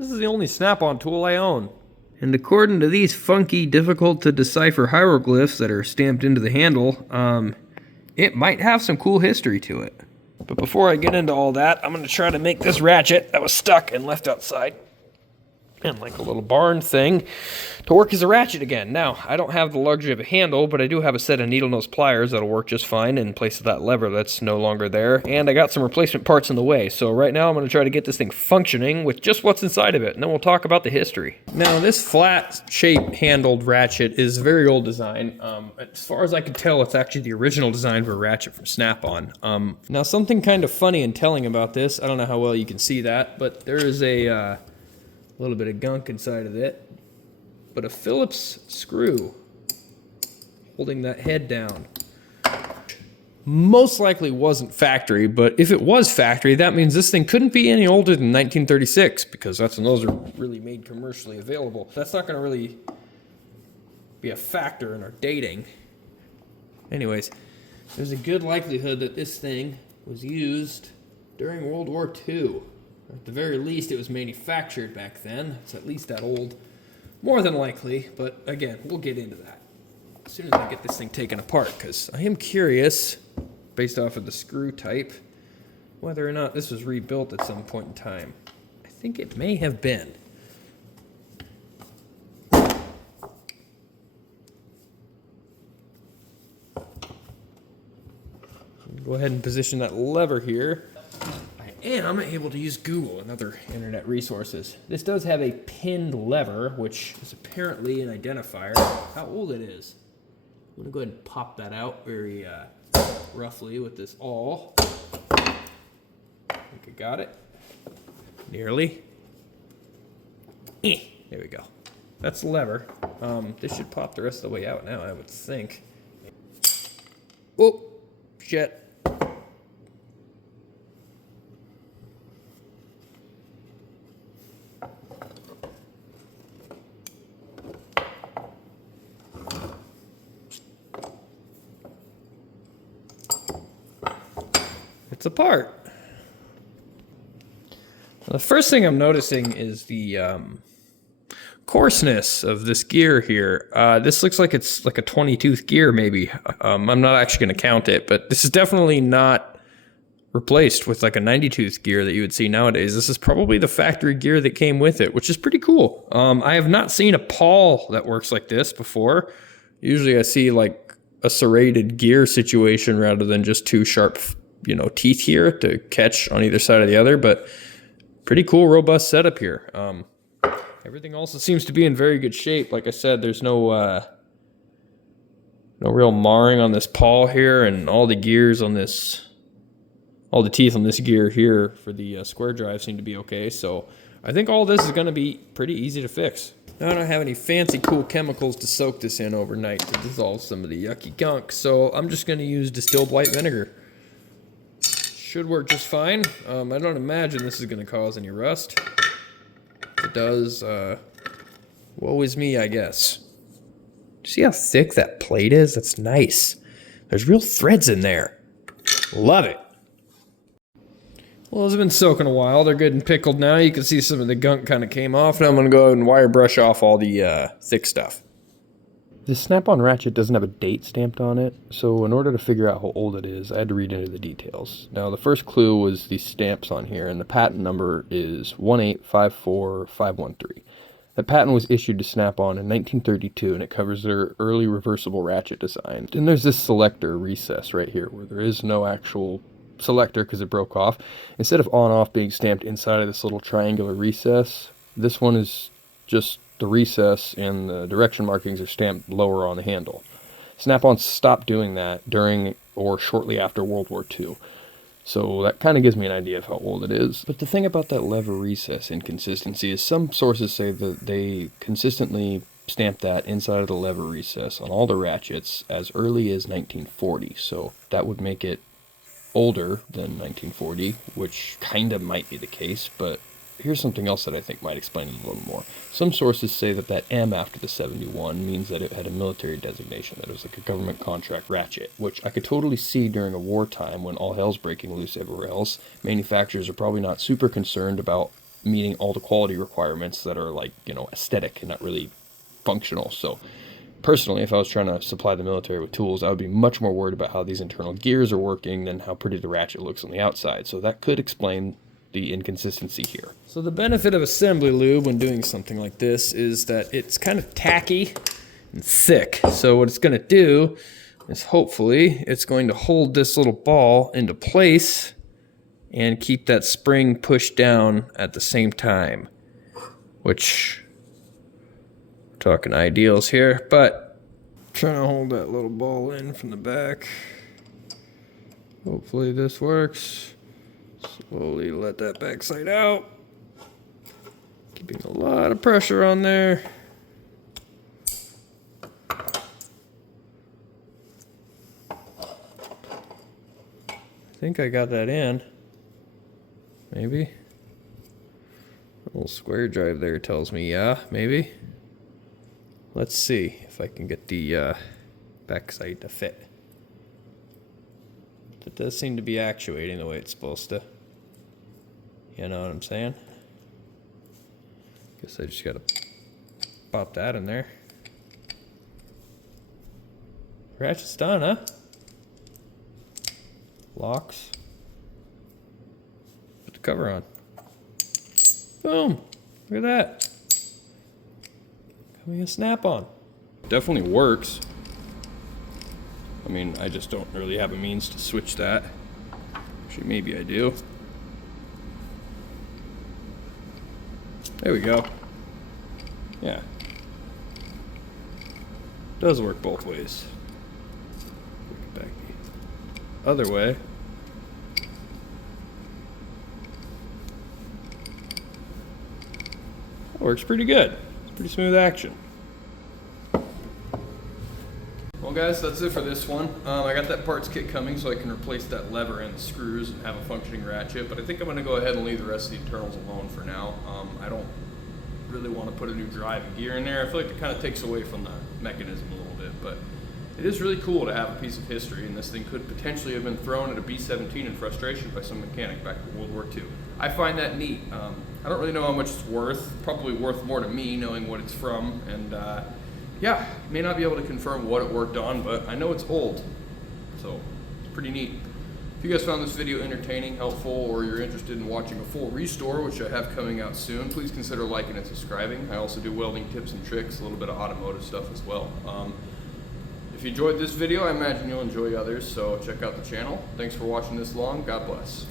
This is the only snap-on tool I own. And according to these funky, difficult to decipher hieroglyphs that are stamped into the handle, it might have some cool history to it. But before I get into all that, I'm going to try to make this ratchet that was stuck and left outside, and like a little barn thing, to work as a ratchet again. Now, I don't have the luxury of a handle, but I do have a set of needle nose pliers that'll work just fine in place of that lever that's no longer there, and I got some replacement parts in the way. So right now I'm going to try to get this thing functioning with just what's inside of it, and then we'll talk about the history. Now, this flat shape handled ratchet is a very old design. As far as I can tell, it's actually the original design for a ratchet from Snap-on. Now, something kind of funny and telling about this, I don't know how well you can see that, but there is a little bit of gunk inside of it, but a Phillips screw holding that head down. Most likely wasn't factory, but if it was factory, that means this thing couldn't be any older than 1936, because that's when those are really made commercially available. That's not going to really be a factor in our dating. Anyways, there's a good likelihood that this thing was used during World War II. At the very least, it was manufactured back then. It's at least that old. More than likely, but again, we'll get into that as soon as I get this thing taken apart, because I am curious, based off of the screw type, whether or not this was rebuilt at some point in time. I think it may have been. Go ahead and position that lever here. And I'm able to use Google and other internet resources. This does have a pinned lever, which is apparently an identifier. How old it is. I'm gonna go ahead and pop that out very roughly with this awl. I think I got it. Nearly. There we go. That's the lever. This should pop the rest of the way out now, I would think. Oh, shit. It's apart. The first thing I'm noticing is the coarseness of this gear here. This looks like it's like a 20-tooth gear maybe. I'm not actually going to count it, but this is definitely not replaced with like a 90-tooth gear that you would see nowadays. This is probably the factory gear that came with it, which is pretty cool. I have not seen a pawl that works like this before. Usually I see like a serrated gear situation rather than just two sharp, teeth here to catch on either side of the other, but pretty cool, robust setup here. Everything also seems to be in very good shape. Like I said, there's no real marring on this pawl here, and all the gears on this, all the teeth on this gear here for the square drive seem to be okay. So I think all this is going to be pretty easy to fix. Now, I don't have any fancy cool chemicals to soak this in overnight to dissolve some of the yucky gunk, so I'm just going to use distilled white vinegar. Should work just fine. I don't imagine this is going to cause any rust. If it does, woe is me, I guess. See how thick that plate is? That's nice. There's real threads in there. Love it. Well, it's been soaking a while. They're good and pickled now. You can see some of the gunk kind of came off. Now I'm going to go ahead and wire brush off all the thick stuff. The Snap-on ratchet doesn't have a date stamped on it, so in order to figure out how old it is, I had to read into the details. Now, the first clue was these stamps on here, and the patent number is 1854513. The patent was issued to Snap-on in 1932, and it covers their early reversible ratchet design. Then there's this selector recess right here, where there is no actual selector because it broke off. Instead of on-off being stamped inside of this little triangular recess, this one is just the recess, and the direction markings are stamped lower on the handle. Snap-on stopped doing that during or shortly after World War II. So that kind of gives me an idea of how old it is. But the thing about that lever recess inconsistency is some sources say that they consistently stamped that inside of the lever recess on all the ratchets as early as 1940. So that would make it older than 1940, which kind of might be the case, but here's something else that I think might explain it a little more. Some sources say that that M after the 71 means that it had a military designation, that it was like a government contract ratchet, which I could totally see during a wartime when all hell's breaking loose everywhere else. Manufacturers are probably not super concerned about meeting all the quality requirements that are like, you know, aesthetic and not really functional. So personally, if I was trying to supply the military with tools, I would be much more worried about how these internal gears are working than how pretty the Ratchet looks on the outside. So that could explain the inconsistency here. So the benefit of assembly lube when doing something like this is that it's kind of tacky and thick. So what it's going to do is hopefully it's going to hold this little ball into place and keep that spring pushed down at the same time, which, talking ideals here, but trying to hold that little ball in from the back. Hopefully this works. Slowly let that backside out. Keeping a lot of pressure on there. I think I got that in. Maybe. A little square drive there tells me, yeah, maybe. Let's see if I can get the backside to fit. It does seem to be actuating the way it's supposed to. You know what I'm saying? Guess I just gotta pop that in there. Ratchet's done, huh? Locks. Put the cover on. Boom! Look at that. Coming a snap-on. Definitely works. I mean, I just don't really have a means to switch that. Actually, maybe I do. There we go. Yeah. Does work both ways. Look back the other way. That works pretty good. It's pretty smooth action. Well guys, that's it for this one. I got that parts kit coming so I can replace that lever and the screws and have a functioning Ratchet, but I think I'm going to go ahead and leave the rest of the internals alone for now. I don't really want to put a new drive and gear in there. I feel like it kind of takes away from the mechanism a little bit, but it is really cool to have a piece of history, and this thing could potentially have been thrown at a B-17 in frustration by some mechanic back in World War II. I find that neat. I don't really know how much it's worth. Probably worth more to me knowing what it's from, and yeah, may not be able to confirm what it worked on, but I know it's old, so it's pretty neat. If you guys found this video entertaining, helpful, or you're interested in watching a full restore, which I have coming out soon, please consider liking and subscribing. I also do welding tips and tricks, a little bit of automotive stuff as well. If you enjoyed this video, I imagine you'll enjoy others, so check out the channel. Thanks for watching this long. God bless.